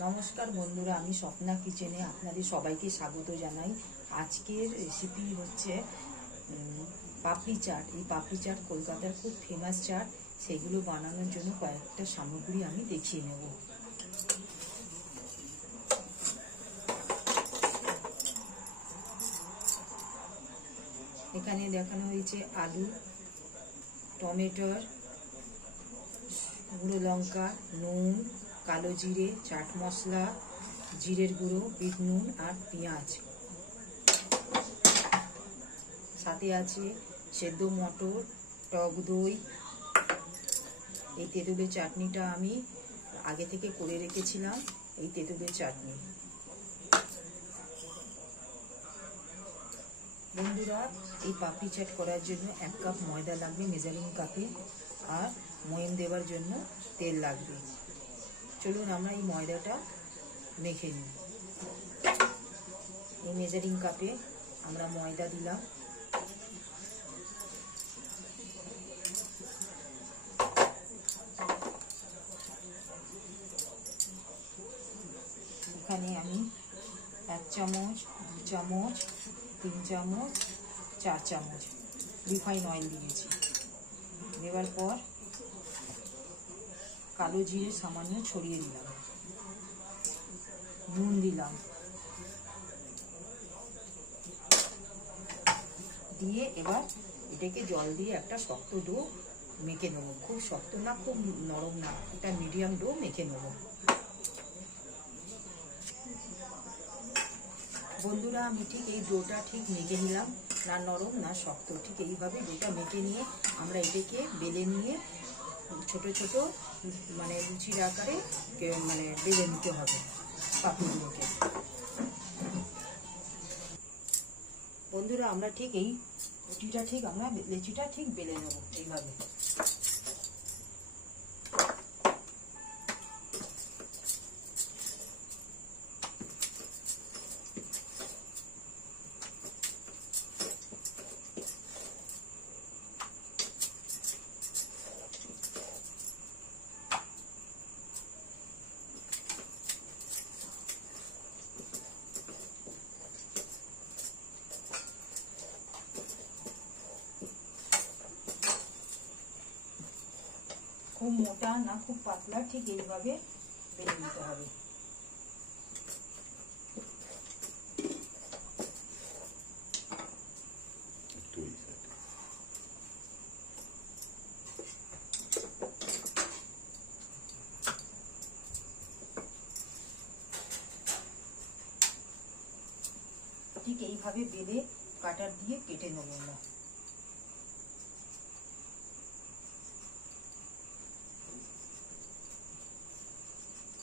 নমস্কার বন্ধুরা, আমি স্বপ্না কিচেনে আপনাদের সবাইকে স্বাগত জানাই। আজকের রেসিপি হচ্ছে পাপড়ি চাট। এই পাপড়ি চাট কলকাতার খুব ফেমাস চাট। সেগুলো বানানোর জন্য কয়েকটা সামগ্রী আমি দেখিয়ে নেব। এখানে দেখানো হয়েছে আলু, টমেটোর, গুঁড়ো লঙ্কা, নুন, কালো জিরে, চাট মশলা, জিরের গুঁড়ো, বিট নুন আর পেঁয়াজ। সাথে আছে সেদ্ধ মটর, টক দই। এই তেঁতুলের চাটনিটা আমি আগে থেকে করে রেখেছিলাম। এই তেঁতুলের চাটনি বন্ধুরা, এই পাপড়ি চাট করার জন্য 1 কাপ ময়দা লাগবে মেজারিং কাপে, আর ময়ান দেওয়ার জন্য তেল লাগবে। চলুন আমরা এই ময়দাটা মেখে নিই। এই মেজারিং কাপে আমরা ময়দা দিলাম। এখানে আমি 1 চামচ, 2 চামচ, 3 চামচ, 4 চামচ রিফাইন অয়েল দিয়েছি। দেওয়ার পর কালো জিরে সামান্য ছড়িয়ে দিলাম, নুন দিলাম, দিয়ে এবার এটাকে জল দিয়ে একটা শক্ত ডো মেখে নেব। খুব শক্ত না, খুব নরম না, একটা মিডিয়াম ডো মেখে নেব। বন্ধুরা, আমি ঠিক এই ডোটা ঠিক মেখে নিলাম, না নরম না শক্ত, ঠিক এইভাবে ডোটা মেখে নিয়ে আমরা এটাকে বেলে নিয়ে ছোট ছোট মানে লুচির আকারে মানে বেলে নিতে হবে পাপড়িগুলোকে। বন্ধুরা, আমরা ঠিক এই রুটিটা ঠিক আমরা লেচিটা ঠিক বেলে নেব এইভাবে। খুব মোটা না খুব পাতলা, ঠিক এইভাবে বেলে নিতে হবে। ঠিক এইভাবে বেলে কাটার দিয়ে কেটে নেব আমরা।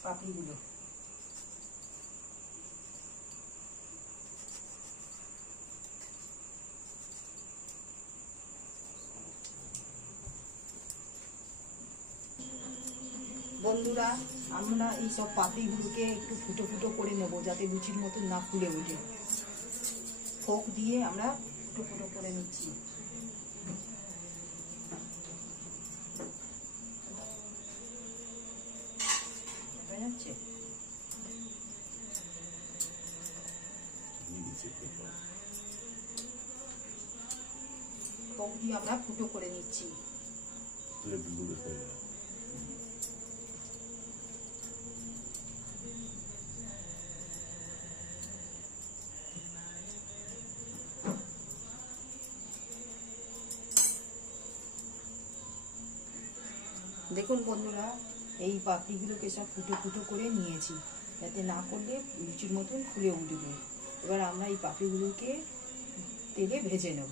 পাপড়িগুলো বন্ধুরা, আমরা এই সব পাপড়িগুলোকে একটু ফুটো ফুটো করে নেব, যাতে লুচির মতো না ফুলে ওঠে। ফোক দিয়ে আমরা ফুটো ফুটো করে নিচ্ছি। যাচ্ছে ফোক দিয়ে আমরা ফুটো করে নিচ্ছি। দেখুন বন্ধুরা, এই পাপড়িগুলোকে সব ফুটো ফুটো করে নিয়েছি, যাতে না করলে লুচির মতন ফুলে উঠবে। এবার আমরা এই পাপড়িগুলোকে তেলে ভেজে নেব।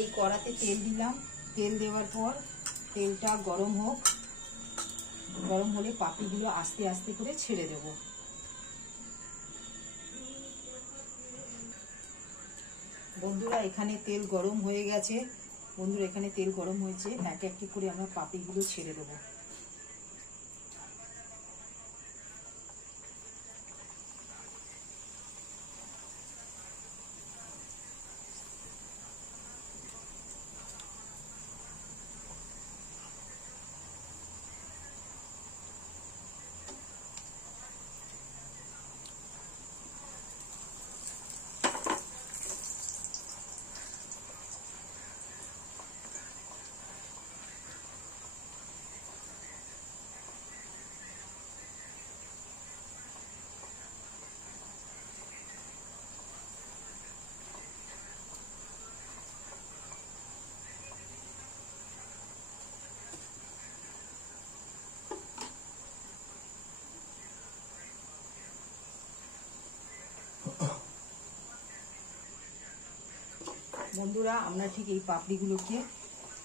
এই কড়াতে তেল দিলাম। তেল দেওয়ার পর তেলটা গরম হোক, গরম হলে পাপড়িগুলো আস্তে আস্তে করে ছেড়ে দেব। বন্ধুরা, এখানে তেল গরম হয়ে গেছে। বন্ধুরা, এখানে তেল গরম হয়েছে, এক এক করে আমরা পাপড়িগুলো ছেড়ে দেবো। বন্ধুরা আমরা ঠিক এই পাপড়িগুলোকে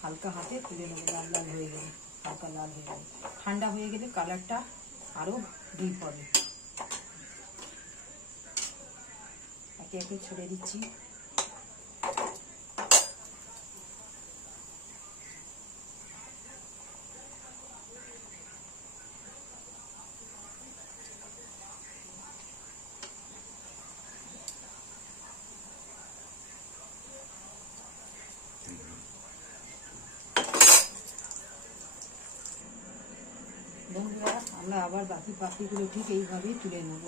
হালকা হাতে তুলে নেবো, লাল লাল হয়ে গেলে, হালকা লাল হয়ে গেলে। ঠান্ডা হয়ে গেলে কালারটা আরও ডিপ হবে। একে একে ছড়িয়ে দিচ্ছি। বন্ধুরা আমরা আবার বাকি পাপড়িগুলো ঠিক এইভাবেই তুলে নেব।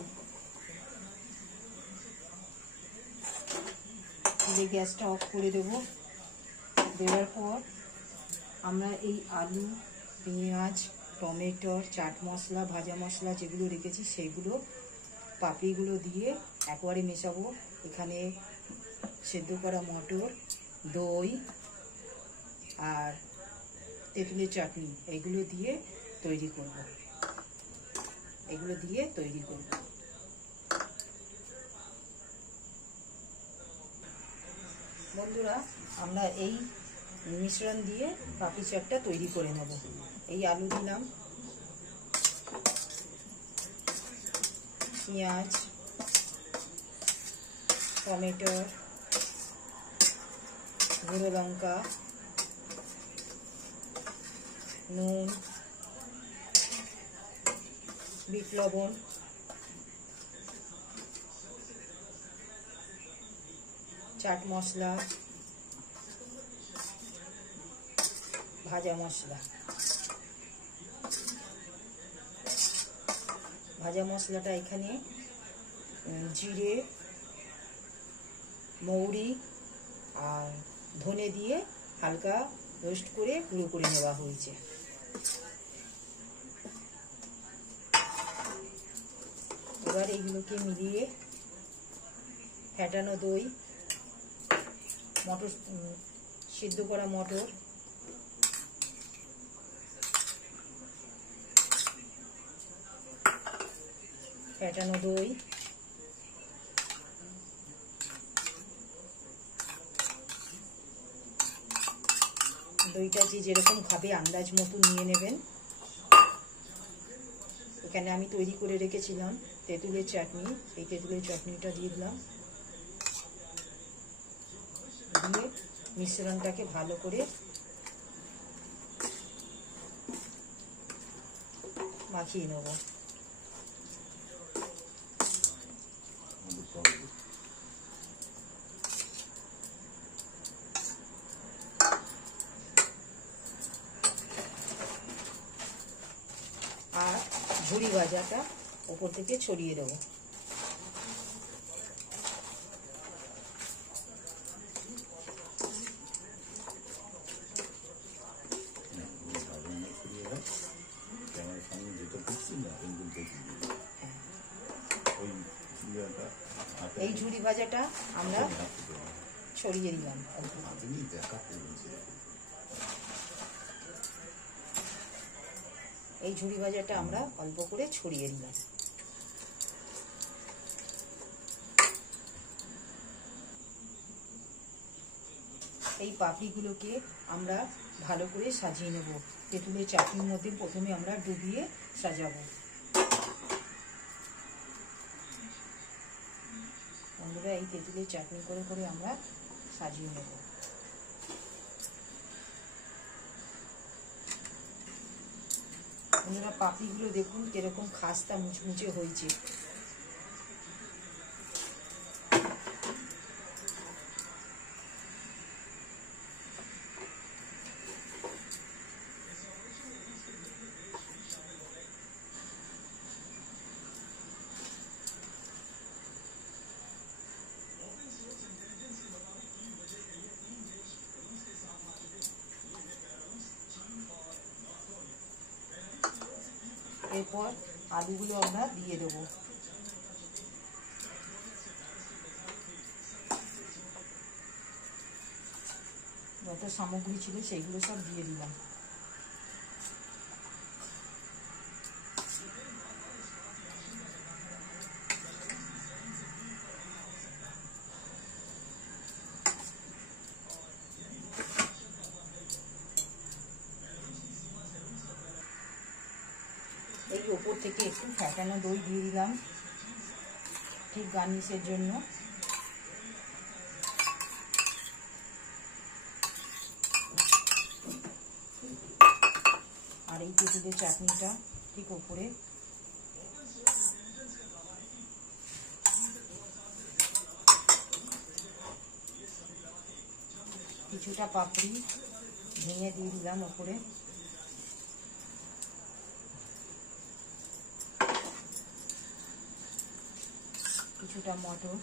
যে গ্যাসটা অফ করে দেব। দেওয়ার পর আমরা এই আলু, পেঁয়াজ, টমেটো, চাট মশলা, ভাজা মশলা যেগুলো রেখেছি সেগুলো পাপড়িগুলো দিয়ে একবারে মেশাবো। এখানে সেদ্ধ করা মটর, দই আর তেঁতুলের চাটনি এগুলো দিয়ে তৈরি করব। বন্ধুরা আমরা এই মিশ্রণ দিয়ে পাপড়ি চাটটা তৈরি করে নেব। এই আলু দিলাম, পেঁয়াজ, টমেটো, গুঁড়ো লঙ্কা, নুন, বিট লবণ, চাট মশলা, ভাজা মশলা। ভাজা মশলাটা এখানে জিরে, মৌরি আর ধনে দিয়ে হালকা রোস্ট করে গুঁড়ো করে নেওয়া হয়েছে। এবার এইগুলোকে মিলিয়ে ফেটানো দই, মটর, সিদ্ধ করা মটর, ফেটানো দই, দইটা যে যেরকম খাবে আন্দাজ মতো নিয়ে নেবেন। এখানে আমি তৈরি করে রেখেছিলাম তেঁতুলের চাটনি, এই তেঁতুলের চাটনিটা দিয়ে দিলাম। দিয়ে মিশ্রণটাকে ভালো করে মাখিয়ে নেব। আর ঝুড়ি ভাজাটা ওপর থেকে ছড়িয়ে দেবো। এই ঝুড়ি ভাজাটা আমরা ছড়িয়ে দিলাম। এই ঝুড়ি ভাজাটা আমরা অল্প করে ছড়িয়ে দিলাম। এই পাপড়িগুলোকে আমরা ভালো করে সাজিয়ে নেব। তেঁতুলের চাটনির মধ্যে প্রথমে আমরা ডুবিয়ে সাজাবো। বন্ধুরা এই তেঁতুলের চাটনি করে করে আমরা সাজিয়ে নেব। বন্ধুরা পাপড়িগুলো দেখুন কিরকম খাস্তা মুচমুচে হয়েছে। এরপর আলুগুলো আমরা দিয়ে দেবো। যত সামগ্রী ছিল সেইগুলো সব দিয়ে দিলাম। ওপর থেকে একটু ফ্যাটানো দই দিয়ে দিলাম ঠিক গার্নিশের জন্য। আর এই তেঁতুলের চাটনিটা ঠিক ওপরে। কিছুটা পাপড়ি ভেঙে দিয়ে দিলাম ওপরে। কিছুটা মটর,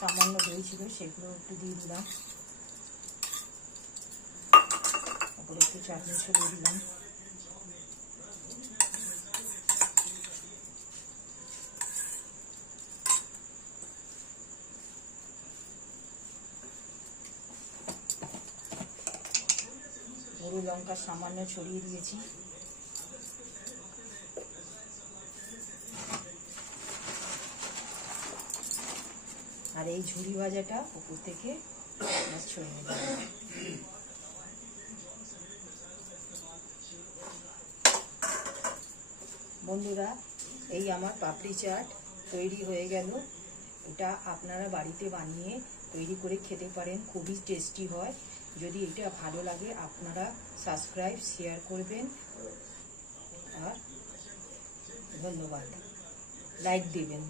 সামান্য দই ছিল সেগুলো একটু দিয়ে দিলাম। ওপরে একটু চাটনি ছড়িয়ে দিলাম। গুঁড়ো লঙ্কা সামান্য ছড়িয়ে দিয়েছি। আর এই ঝুরি ভাজাটা উপর থেকে ছড়িয়ে দিলাম। বন্ধুরা, এই আমার পাপড়ি চাট তৈরি হয়ে গেল। এটা আপনারা বাড়িতে বানিয়ে তৈরি করে খেতে পারেন, খুবই টেস্টি হয়। যদি এটা ভালো লাগে আপনারা সাবস্ক্রাইব শেয়ার করবেন আর ধন্যবাদ, লাইক দিবেন।